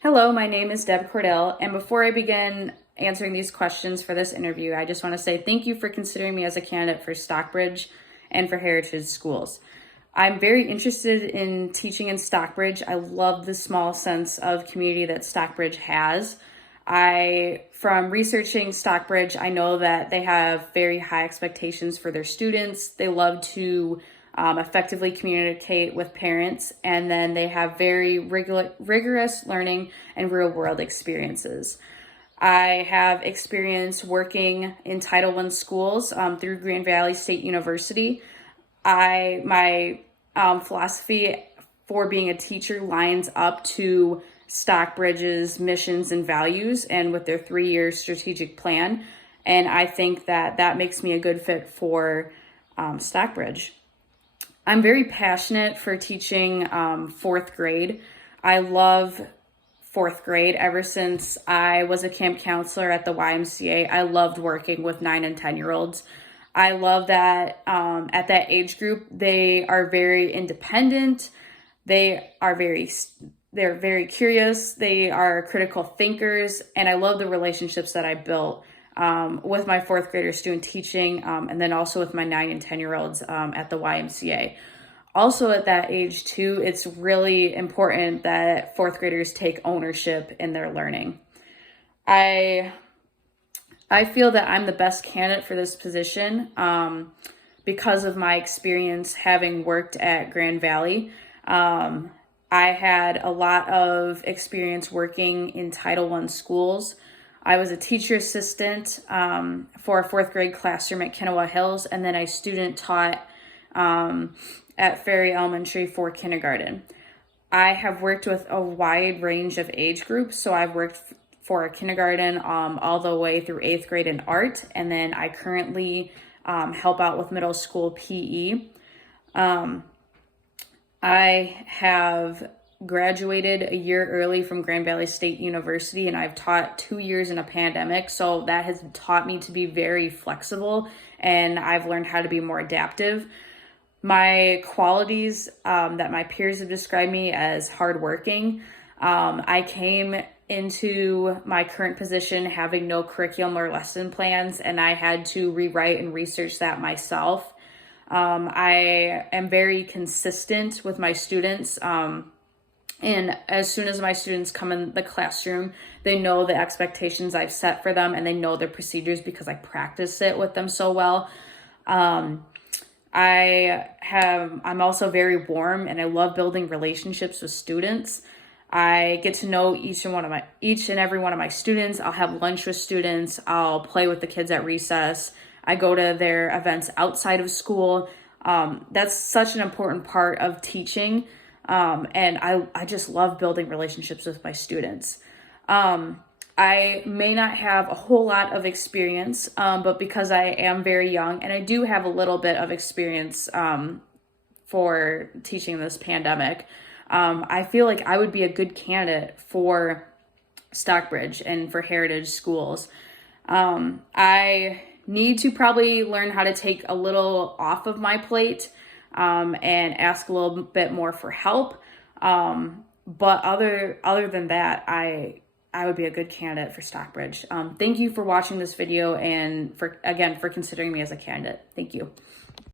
Hello, my name is Deb Cordell, and before I begin answering these questions for this interview, I just want to say thank you for considering me as a candidate for Stockbridge and for Heritage Schools. I'm very interested in teaching in Stockbridge. I love the small sense of community that Stockbridge has. From researching Stockbridge, I know that they have very high expectations for their students. They love to effectively communicate with parents, and then they have very rigorous learning and real world experiences. I have experience working in Title I schools through Grand Valley State University. My philosophy for being a teacher lines up to Stockbridge's missions and values and with their 3-year strategic plan. And I think that makes me a good fit for Stockbridge. I'm very passionate for teaching fourth grade. I love fourth grade. Ever since I was a camp counselor at the YMCA, I loved working with 9 and 10-year-olds. I love that at that age group, they are very independent. They're very curious. They are critical thinkers, and I love the relationships that I built with my fourth graders doing teaching, and then also with my 9 and 10-year-olds at the YMCA. Also at that age too, it's really important that fourth graders take ownership in their learning. I feel that I'm the best candidate for this position because of my experience having worked at Grand Valley. I had a lot of experience working in Title I schools. I was a teacher assistant for a fourth grade classroom at Kenowa Hills, and then I student taught at Ferry Elementary for kindergarten. I have worked with a wide range of age groups, so I've worked for a kindergarten all the way through 8th grade in art, and then I currently help out with middle school PE. I have graduated a year early from Grand Valley State University, and I've taught 2 years in a pandemic, so that has taught me to be very flexible, and I've learned how to be more adaptive. My qualities that my peers have described me as hardworking. I came into my current position having no curriculum or lesson plans, and I had to rewrite and research that myself. I am very consistent with my students. And as soon as my students come in the classroom, they know the expectations I've set for them, and they know their procedures because I practice it with them so well. I'm also very warm, and I love building relationships with students. I get to know each and every one of my students. I'll have lunch with students. I'll play with the kids at recess. I go to their events outside of school. That's such an important part of teaching. And I just love building relationships with my students. I may not have a whole lot of experience, but because I am very young and I do have a little bit of experience for teaching this pandemic, I feel like I would be a good candidate for Stockbridge and for Heritage Schools. I need to probably learn how to take a little off of my plate and ask a little bit more for help. But other than that, I would be a good candidate for Stockbridge. Thank you for watching this video and for considering me as a candidate. Thank you.